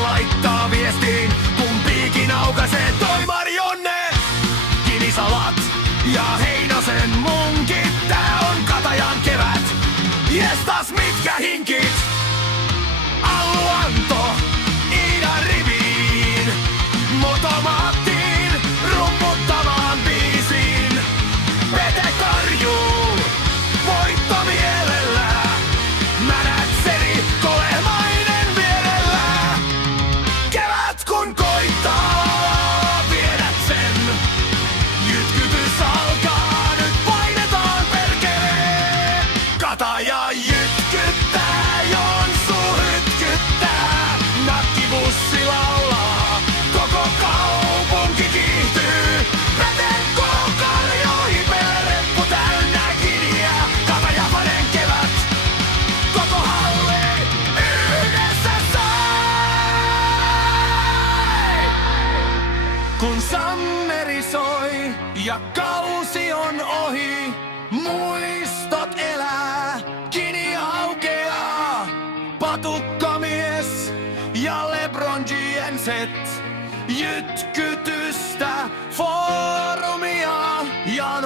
ja laittaa viestiin, kun piikin aukaisee toi Marjonne. Kivisalat ja Heinosen munkit, tää on Katajan kevät. Jestas mitkä hinkit! Alluanto, Iida riviin, Motomaattiin, rumputtamaan biisiin. Pete karjuu, voitto mielellä, Mänätseri kolemainen vierellä. Kevät kun koittaa, viedät sen. Jytkytys alkaa, nyt painetaan perkelee. Kataja jytkyttää, Jonsu hytkyttää. Nakkibussi laulaa, koko kaupunki kiihtyy. Peten kookarjoihin pereppu täynnä kiniä. Katajapanen kevät, koko halli yhdessä sai. Kun sammeri soi ja kausi on ohi, muistot elää, kini aukeaa. Patukkamies ja LeBron Jameset, jytkytystä, foorumia ja